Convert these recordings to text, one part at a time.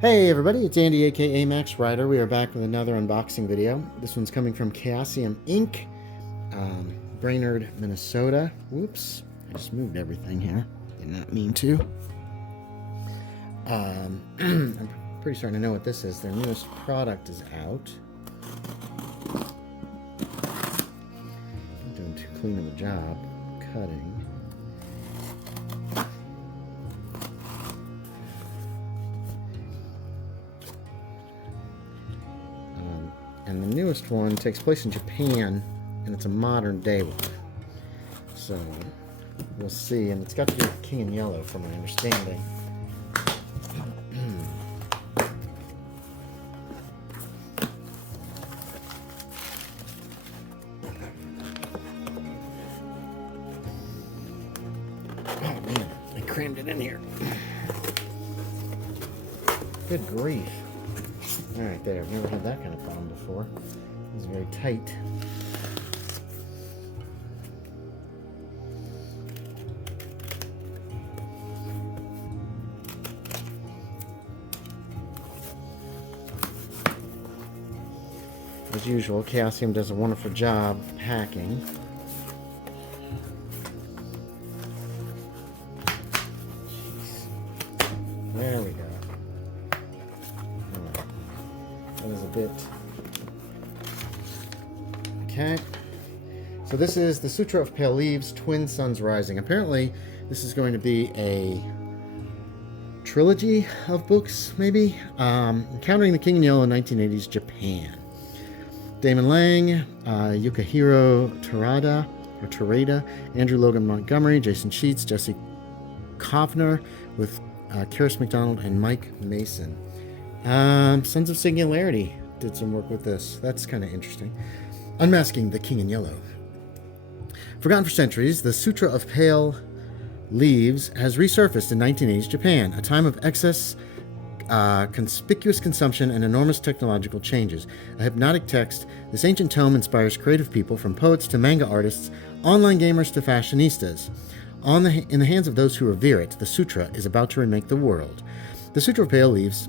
Hey everybody, it's Andy aka Max Rider. We are back with another unboxing video. This one's coming from Chaosium Inc., Brainerd, Minnesota. Whoops, I just moved everything here. Did not mean to. I'm pretty certain I know what this is. Their newest product is out. I'm doing too clean of a job cutting. And the newest one takes place in Japan, and it's a modern day one. So, we'll see. And it's got to do with King in Yellow, from my understanding. Oh man, I crammed it in here. Good grief. Alright, there. I've never had that kind of problem before. It's very tight. As usual, Chaosium does a wonderful job packing. Jeez. There we go. That is a bit... Okay. So this is the Sutra of Pale Leaves, Twin Suns Rising. Apparently, this is going to be a trilogy of books, maybe? Encountering the King in Yellow in 1980s Japan. Damon Lang, Yukihiro Terada, Andrew Logan Montgomery, Jason Sheets, Jesse Kovner, with Karis McDonald and Mike Mason. Sons of Singularity did some work with this. That's kind of interesting. Unmasking the King in Yellow. Forgotten for centuries, the Sutra of Pale Leaves has resurfaced in 1980s Japan, a time of excess, conspicuous consumption, and enormous technological changes. A hypnotic text, this ancient tome inspires creative people, from poets to manga artists, online gamers to fashionistas. In the hands of those who revere it, the Sutra is about to remake the world. The Sutra of Pale Leaves...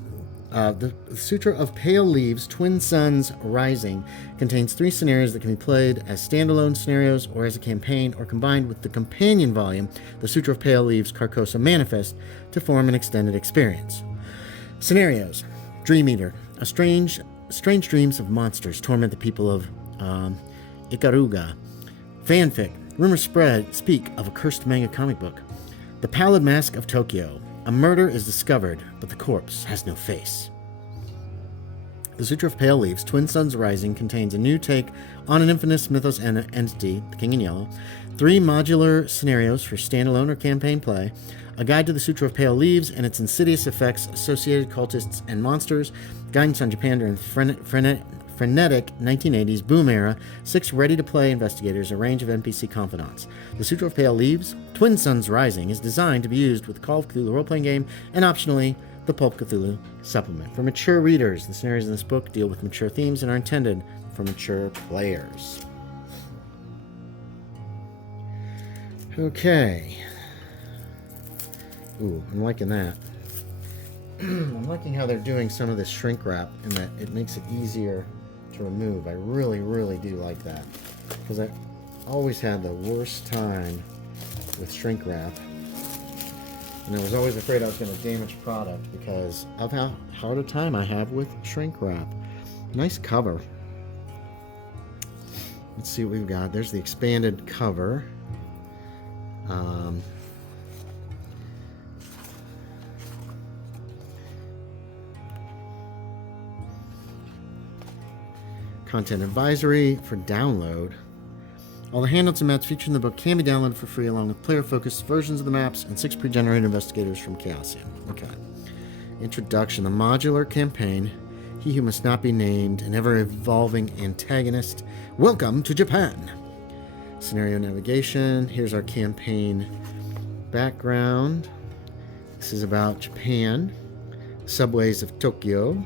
the Sutra of Pale Leaves, Twin Suns Rising, contains 3 scenarios that can be played as standalone scenarios or as a campaign, or combined with the companion volume, the Sutra of Pale Leaves Carcosa Manifest, to form an extended experience. Scenarios: Dream Eater. Strange dreams of monsters torment the people of Ikaruga. Fanfic. Rumors speak of a cursed manga comic book. The Pallid Mask of Tokyo. A murder is discovered, but the corpse has no face. The Sutra of Pale Leaves, Twin Suns Rising, contains a new take on an infamous mythos entity, the King in Yellow, 3 modular scenarios for standalone or campaign play, a guide to the Sutra of Pale Leaves and its insidious effects, associated cultists and monsters, guidance on Japan during frenetic 1980s boom era, 6 ready-to-play investigators, a range of NPC confidants. The Sutra of Pale Leaves, Twin Suns Rising, is designed to be used with the Call of Cthulhu role-playing game and, optionally, the Pulp Cthulhu supplement. For mature readers, the scenarios in this book deal with mature themes and are intended for mature players. Okay. Ooh, I'm liking that. I'm liking how they're doing some of this shrink wrap, and that it makes it easier to remove. I really, really do like that, because I always had the worst time with shrink wrap, and I was always afraid I was going to damage product because of how hard a time I have with shrink wrap. Nice cover. Let's see what we've got. There's the expanded cover. Content advisory for download. All the handouts and maps featured in the book can be downloaded for free, along with player-focused versions of the maps and 6 pre-generated investigators from Chaosium. Okay. Introduction. The modular campaign. He who must not be named, an ever-evolving antagonist. Welcome to Japan. Scenario navigation. Here's our campaign background. This is about Japan. Subways of Tokyo.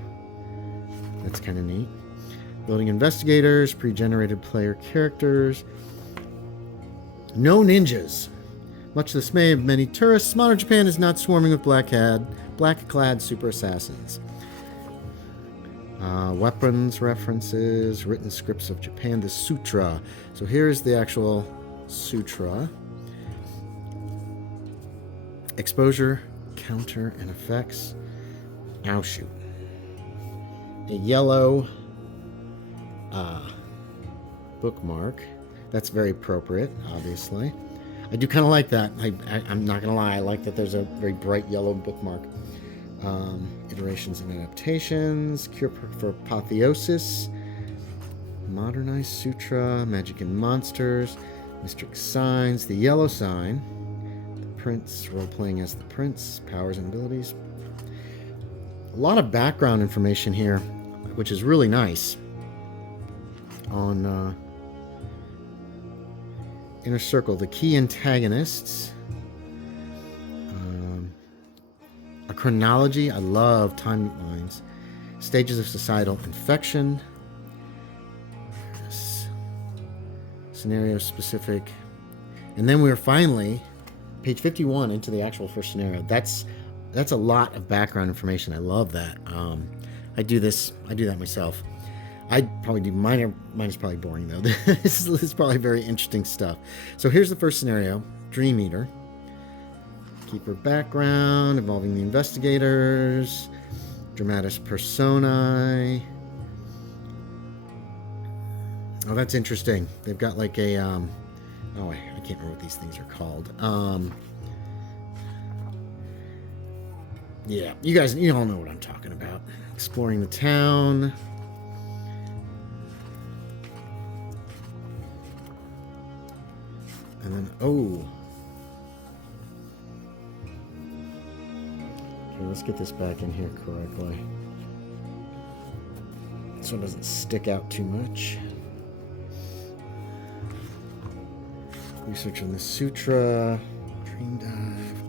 That's kind of neat. Building investigators, pre-generated player characters. No ninjas. Much to the dismay of many tourists, modern Japan is not swarming with black-clad super assassins. Weapons references, written scripts of Japan, the Sutra. So here's the actual Sutra. Exposure, counter, and effects. Ow, shoot. A yellow bookmark. That's very appropriate, obviously. I do kind of like that. I'm not going to lie. I like that there's a very bright yellow bookmark. Iterations and adaptations. Cure for apotheosis. Modernized Sutra. Magic and monsters. Mystic signs. The yellow sign. The prince. Role-playing as the prince. Powers and abilities. A lot of background information here, which is really nice. On Inner Circle, the key antagonists. A chronology. I love timelines. Stages of societal infection. Scenario specific. And then we're finally, page 51, into the actual first scenario. That's a lot of background information. I love that. I do that myself. I'd probably do mine. Mine is probably boring though. This is probably very interesting stuff. So here's the first scenario: Dream Eater. Keeper background involving the investigators. Dramatis personae. Oh, that's interesting. They've got like a I can't remember what these things are called. Yeah, you all know what I'm talking about. Exploring the town. And then, okay, let's get this back in here correctly. This one doesn't stick out too much. Research on the Sutra. Dream dive.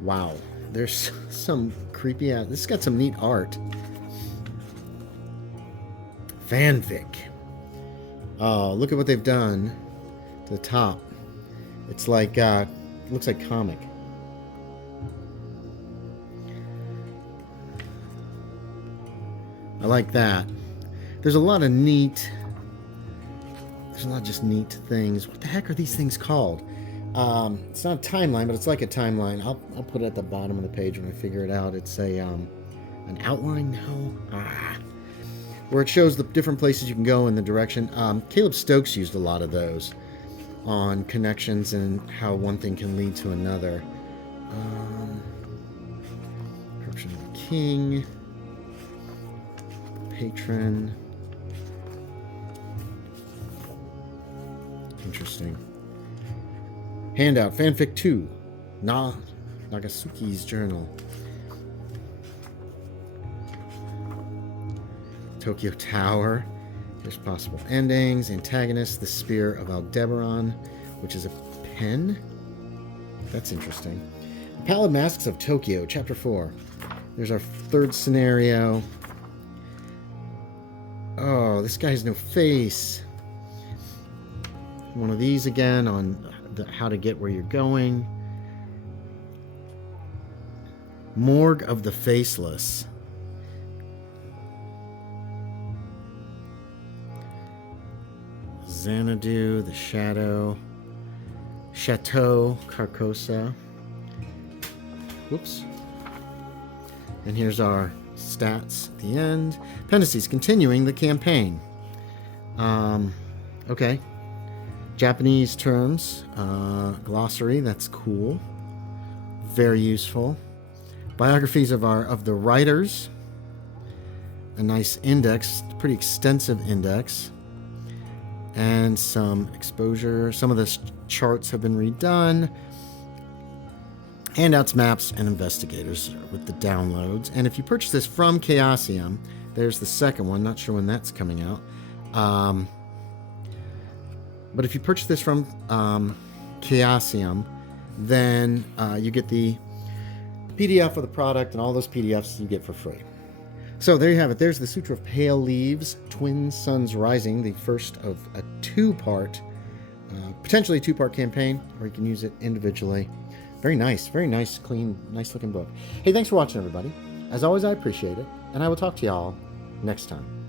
Wow, there's some creepy ass. This has got some neat art. Fanfic. Oh, look at what they've done to the top. It's like, looks like comic. I like that. There's a lot of neat things. What the heck are these things called? It's not a timeline, but it's like a timeline. I'll put it at the bottom of the page when I figure it out. It's an outline? No. Where it shows the different places you can go in the direction. Caleb Stokes used a lot of those on connections and how one thing can lead to another. Corruption of the King. Patron. Interesting. Handout. Fanfic 2. Nagasuki's Journal. Tokyo Tower. There's possible endings. Antagonist. The Spear of Aldebaran, which is a pen. That's interesting. The Pallid Masks of Tokyo, Chapter 4. There's our third scenario. Oh, this guy has no face. One of these again on how to get where you're going. Morgue of the Faceless. Xanadu, the Shadow. Chateau Carcosa. Whoops. And here's our stats at the end. Appendices continuing the campaign. Okay. Japanese terms. Glossary, that's cool. Very useful. Biographies of the writers. A nice index, pretty extensive index. And some exposure. Some of the charts have been redone. Handouts, maps, and investigators with the downloads. And if you purchase this from Chaosium, there's the second one. Not sure when that's coming out. But if you purchase this from Chaosium, then you get the PDF of the product, and all those PDFs you get for free. So there you have it. There's the Sutra of Pale Leaves, Twin Suns Rising, the first of a potentially two-part campaign, or you can use it individually. Very nice, clean, nice-looking book. Hey, thanks for watching, everybody. As always, I appreciate it, and I will talk to y'all next time.